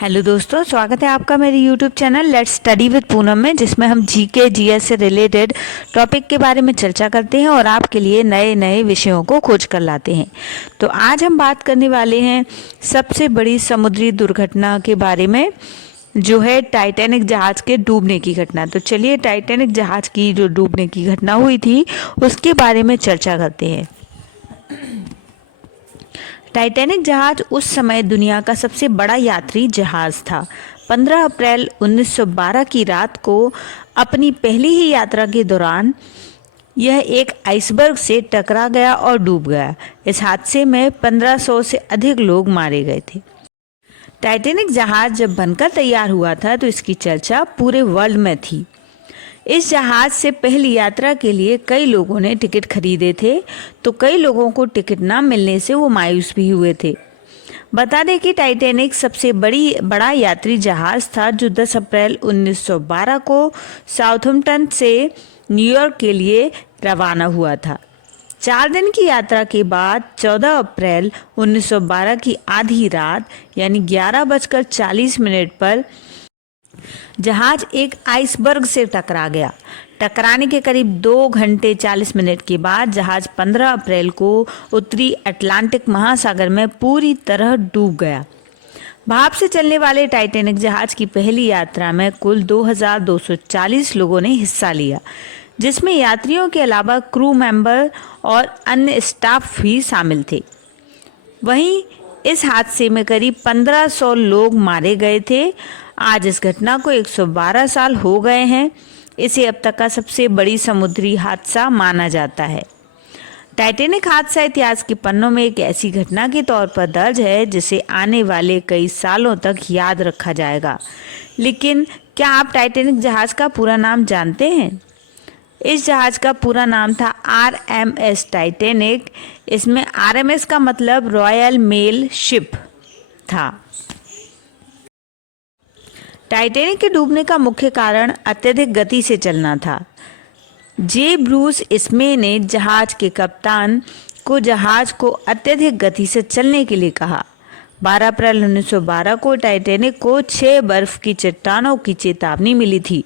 Hello दोस्तों, स्वागत है आपका मेरे YouTube channel let's study with Poonam में, जिसमें हम जीके जीएस से रिलेटेड टॉपिक के बारे में चर्चा करते हैं और आपके लिए नए नए विषयों को खोज कर लाते हैं। तो आज हम बात करने वाले हैं सबसे बड़ी समुद्री दुर्घटना के बारे में, जो है टाइटैनिक जहाज़ के डूबने की घटना। तो चलिए टाइटैनिक जहाज़ की जो डूबने की घटना हुई थी उसके बारे में चर्चा करते हैं। टाइटैनिक जहाज उस समय दुनिया का सबसे बड़ा यात्री जहाज था। 15 अप्रैल 1912 की रात को अपनी पहली ही यात्रा के दौरान यह एक आइसबर्ग से टकरा गया और डूब गया। इस हादसे में 1500 से अधिक लोग मारे गए थे। टाइटैनिक जहाज जब बनकर तैयार हुआ था तो इसकी चर्चा पूरे वर्ल्ड में थी। इस जहाज से पहली यात्रा के लिए कई लोगों ने टिकट खरीदे थे, तो कई लोगों को टिकट ना मिलने से वो मायूस भी हुए थे। बता दें कि टाइटैनिक सबसे बड़ा यात्री जहाज था जो 10 अप्रैल 1912 को साउथहैम्पटन से न्यूयॉर्क के लिए रवाना हुआ था। 4 दिन की यात्रा के बाद 14 अप्रैल 1912 की आधी रात यानी 11:40 पर जहाज एक आइसबर्ग से टकरा गया। टकराने के करीब 2 घंटे 40 मिनट के बाद जहाज 15 अप्रैल को उत्तरी अटलांटिक महासागर में पूरी तरह डूब गया। भाप से चलने वाले टाइटैनिक जहाज की पहली यात्रा में कुल 2240 लोगों ने हिस्सा लिया, जिसमें यात्रियों के अलावा क्रू मेंबर और अन्य स्टाफ भी शामिल थे। वहीं इस हादसे में करीब 1500 लोग मारे गए थे। आज इस घटना को 112 साल हो गए हैं। इसे अब तक का सबसे बड़ी समुद्री हादसा माना जाता है। टाइटैनिक हादसा इतिहास के पन्नों में एक ऐसी घटना के तौर पर दर्ज है जिसे आने वाले कई सालों तक याद रखा जाएगा। लेकिन क्या आप टाइटैनिक जहाज का पूरा नाम जानते हैं? इस जहाज का पूरा नाम था RMS टाइटैनिक। इसमें RMS का मतलब रॉयल मेल शिप था। टाइटैनिक के डूबने का मुख्य कारण अत्यधिक गति से चलना था। जे ब्रूस इसमे ने जहाज के कप्तान को जहाज को अत्यधिक गति से चलने के लिए कहा। 12 अप्रैल 1912 को टाइटैनिक को 6 बर्फ की चट्टानों की चेतावनी मिली थी।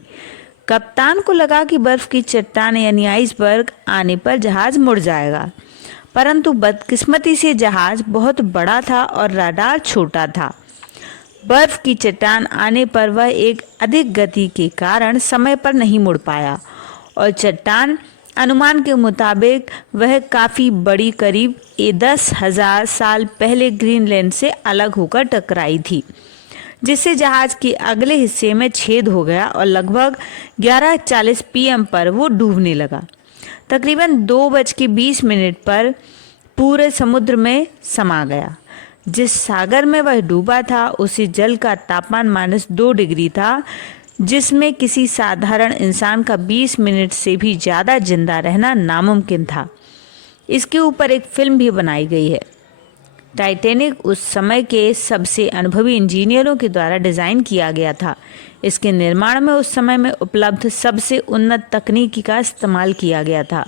कप्तान को लगा कि बर्फ की चट्टान यानी आइसबर्ग आने पर जहाज मुड़ जाएगा, परंतु बदकिस्मती से जहाज बहुत बड़ा था और रडार छोटा था। बर्फ की चट्टान आने पर वह एक अधिक गति के कारण समय पर नहीं मुड़ पाया और चट्टान अनुमान के मुताबिक वह काफ़ी बड़ी, करीब 10,000 साल पहले ग्रीनलैंड से अलग होकर टकराई थी, जिससे जहाज के अगले हिस्से में छेद हो गया और लगभग 11:40 PM पर वो डूबने लगा। तकरीबन 2:20 पर पूरे समुद्र में समा गया। जिस सागर में वह डूबा था उसी जल का तापमान -2 डिग्री था, जिसमें किसी साधारण इंसान का 20 मिनट से भी ज़्यादा जिंदा रहना नामुमकिन था। इसके ऊपर एक फिल्म भी बनाई गई है। टाइटैनिक उस समय के सबसे अनुभवी इंजीनियरों के द्वारा डिज़ाइन किया गया था। इसके निर्माण में उस समय में उपलब्ध सबसे उन्नत तकनीकी का इस्तेमाल किया गया था।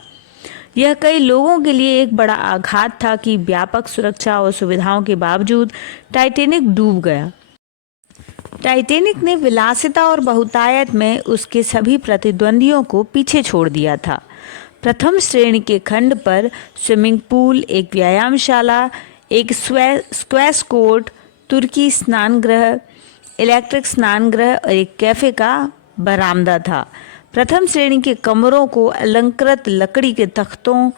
यह कई लोगों के लिए एक बड़ा आघात था कि व्यापक सुरक्षा और सुविधाओं के बावजूद टाइटैनिक डूब गया। टाइटैनिक ने विलासिता और बहुतायत में उसके सभी प्रतिद्वंदियों को पीछे छोड़ दिया था। प्रथम श्रेणी के खंड पर स्विमिंग पूल, एक व्यायामशाला, एक स्क्वैश कोर्ट, तुर्की स्नानगृह, इलेक्ट्रिक स्नानगृह और एक कैफे का बरामदा था। प्रथम श्रेणी के कमरों को अलंकृत लकड़ी के तख्तों,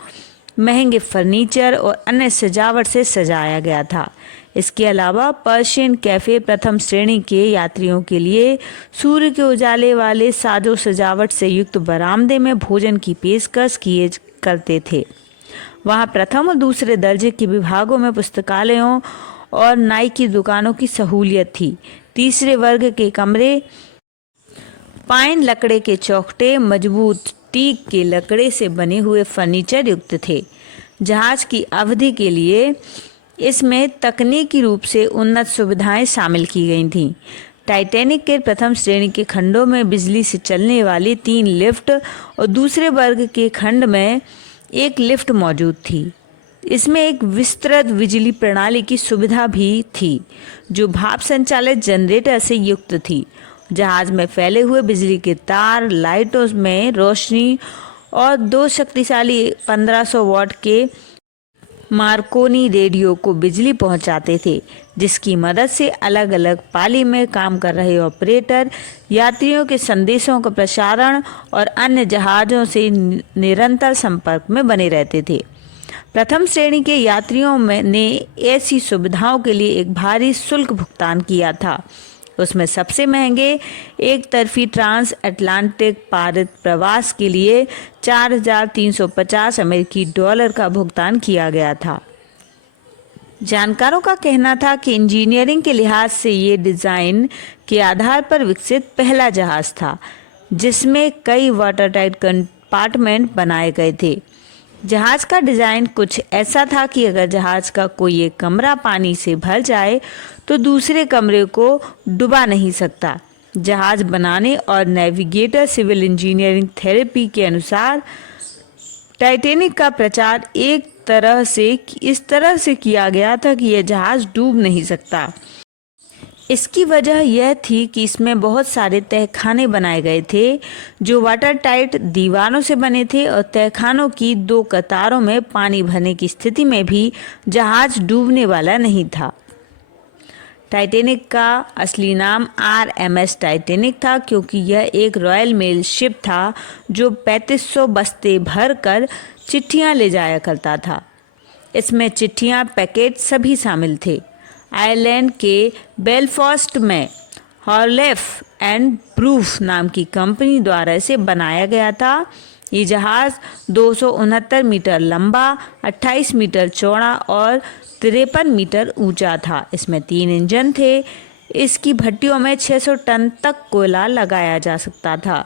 महंगे फर्नीचर और अन्य सजावट से सजाया गया था। इसके अलावा पर्शियन कैफे प्रथम श्रेणी के यात्रियों के लिए सूर्य के उजाले वाले साजो सजावट से युक्त बरामदे में भोजन की पेशकश किए करते थे। वहाँ प्रथम और दूसरे दर्जे के विभागों में पुस्तकालयों और नाई की दुकानों की सहूलियत थी। तीसरे वर्ग के कमरे पाइन लकड़े के चौखटे, मजबूत टीक के लकड़े से बने हुए फर्नीचर युक्त थे। जहाज की अवधि के लिए इसमें तकनीकी रूप से उन्नत सुविधाएं शामिल की गई थीं। टाइटैनिक के प्रथम श्रेणी के खंडों में बिजली से चलने वाली 3 लिफ्ट और दूसरे वर्ग के खंड में एक लिफ्ट मौजूद थी। इसमें एक विस्तृत बिजली प्रणाली की सुविधा भी थी जो भाप संचालित जनरेटर से युक्त थी। जहाज में फैले हुए बिजली के तार लाइटों में रोशनी और 2 शक्तिशाली 1500 वॉट के मार्कोनी रेडियो को बिजली पहुंचाते थे, जिसकी मदद से अलग अलग पाली में काम कर रहे ऑपरेटर यात्रियों के संदेशों का प्रसारण और अन्य जहाज़ों से निरंतर संपर्क में बने रहते थे। प्रथम श्रेणी के यात्रियों ने ऐसी सुविधाओं के लिए एक भारी शुल्क भुगतान किया था। उसमें सबसे महंगे एक तरफी ट्रांस अटलांटिक पारित प्रवास के लिए 4,350 अमेरिकी डॉलर का भुगतान किया गया था। जानकारों का कहना था कि इंजीनियरिंग के लिहाज से ये डिज़ाइन के आधार पर विकसित पहला जहाज़ था जिसमें कई वाटरटाइट कंपार्टमेंट बनाए गए थे। जहाज़ का डिज़ाइन कुछ ऐसा था कि अगर जहाज़ का कोई एक कमरा पानी से भर जाए तो दूसरे कमरे को डुबा नहीं सकता। जहाज़ बनाने और नेविगेटर सिविल इंजीनियरिंग थेरेपी के अनुसार टाइटैनिक का प्रचार इस तरह से किया गया था कि यह जहाज़ डूब नहीं सकता। इसकी वजह यह थी कि इसमें बहुत सारे तहखाने बनाए गए थे जो वाटर टाइट दीवारों से बने थे और तहखानों की 2 कतारों में पानी भरने की स्थिति में भी जहाज़ डूबने वाला नहीं था। टाइटैनिक का असली नाम RMS टाइटैनिक था क्योंकि यह एक रॉयल मेल शिप था जो 3500 बस्ते भर कर चिट्ठियाँ ले जाया करता था। इसमें चिट्ठियाँ पैकेट सभी शामिल थे। आयरलैंड के बेलफास्ट में हॉर्लेफ एंड ब्रूफ नाम की कंपनी द्वारा इसे बनाया गया था। ये जहाज़ 269 मीटर लंबा, 28 मीटर चौड़ा और 53 मीटर ऊंचा था। इसमें 3 इंजन थे। इसकी भट्टियों में 600 टन तक कोयला लगाया जा सकता था।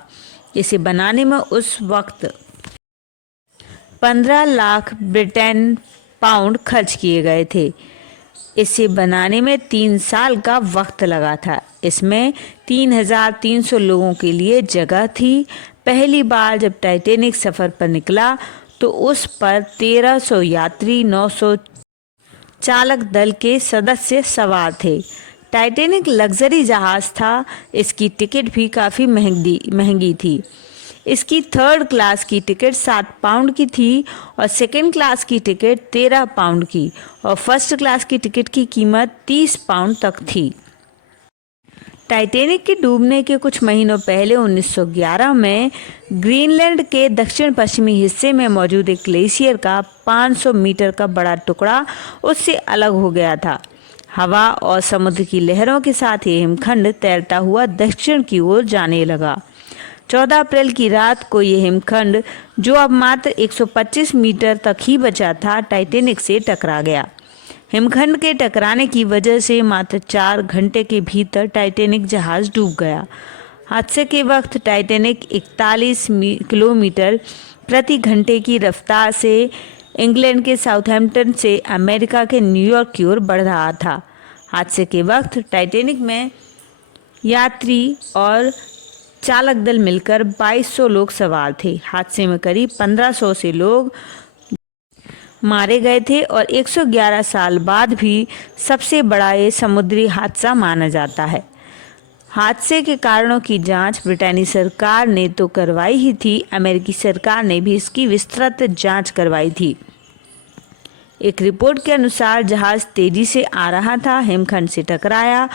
इसे बनाने में उस वक्त 15 लाख ब्रिटेन पाउंड खर्च किए गए थे। इसे बनाने में 3 साल का वक्त लगा था। इसमें 3,300 लोगों के लिए जगह थी। पहली बार जब टाइटैनिक सफ़र पर निकला तो उस पर 1300 यात्री 900 चालक दल के सदस्य सवार थे। टाइटैनिक लग्जरी जहाज़ था। इसकी टिकट भी काफ़ी महंगी थी। इसकी 3rd क्लास की टिकट 7 पाउंड की थी और 2nd क्लास की टिकट 13 पाउंड की और 1st क्लास की टिकट की कीमत 30 पाउंड तक थी। टाइटैनिक के डूबने के कुछ महीनों पहले 1911 में ग्रीनलैंड के दक्षिण पश्चिमी हिस्से में मौजूद एक ग्लेशियर का 500 मीटर का बड़ा टुकड़ा उससे अलग हो गया था। हवा और समुद्र की लहरों के साथ ये हिमखंड तैरता हुआ दक्षिण की ओर जाने लगा। 14 अप्रैल की रात को यह हिमखंड, जो अब मात्र 125 मीटर तक ही बचा था, टाइटैनिक से टकरा गया। हिमखंड के टकराने की वजह से मात्र 4 घंटे के भीतर टाइटैनिक जहाज़ डूब गया। हादसे के वक्त टाइटैनिक 41 किलोमीटर प्रति घंटे की रफ्तार से इंग्लैंड के साउथहैम्पटन से अमेरिका के न्यूयॉर्क की ओर बढ़ रहा था। हादसे के वक्त टाइटैनिक में यात्री और चालक दल मिलकर 2200 लोग सवार थे। हादसे में करीब 1500 से लोग मारे गए थे और 111 साल बाद भी सबसे बड़ा ये समुद्री हादसा माना जाता है। हादसे के कारणों की जांच ब्रिटेनी सरकार ने तो करवाई ही थी, अमेरिकी सरकार ने भी इसकी विस्तृत जांच करवाई थी। एक रिपोर्ट के अनुसार जहाज तेजी से आ रहा था, हिमखंड से टकराया,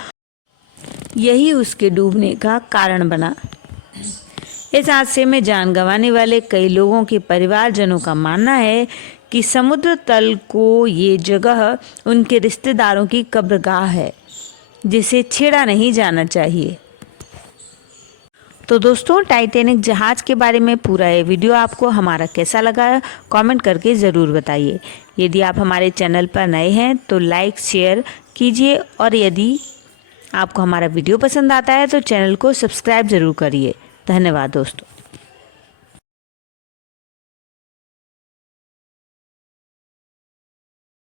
यही उसके डूबने का कारण बना। इस हादसे में जान गंवाने वाले कई लोगों के परिवारजनों का मानना है कि समुद्र तल को ये जगह उनके रिश्तेदारों की कब्रगाह है जिसे छेड़ा नहीं जाना चाहिए। तो दोस्तों, टाइटैनिक जहाज़ के बारे में पूरा ये वीडियो आपको हमारा कैसा लगा, कमेंट करके ज़रूर बताइए। यदि आप हमारे चैनल पर नए हैं तो लाइक शेयर कीजिए और यदि आपको हमारा वीडियो पसंद आता है तो चैनल को सब्सक्राइब ज़रूर करिए। धन्यवाद दोस्तों।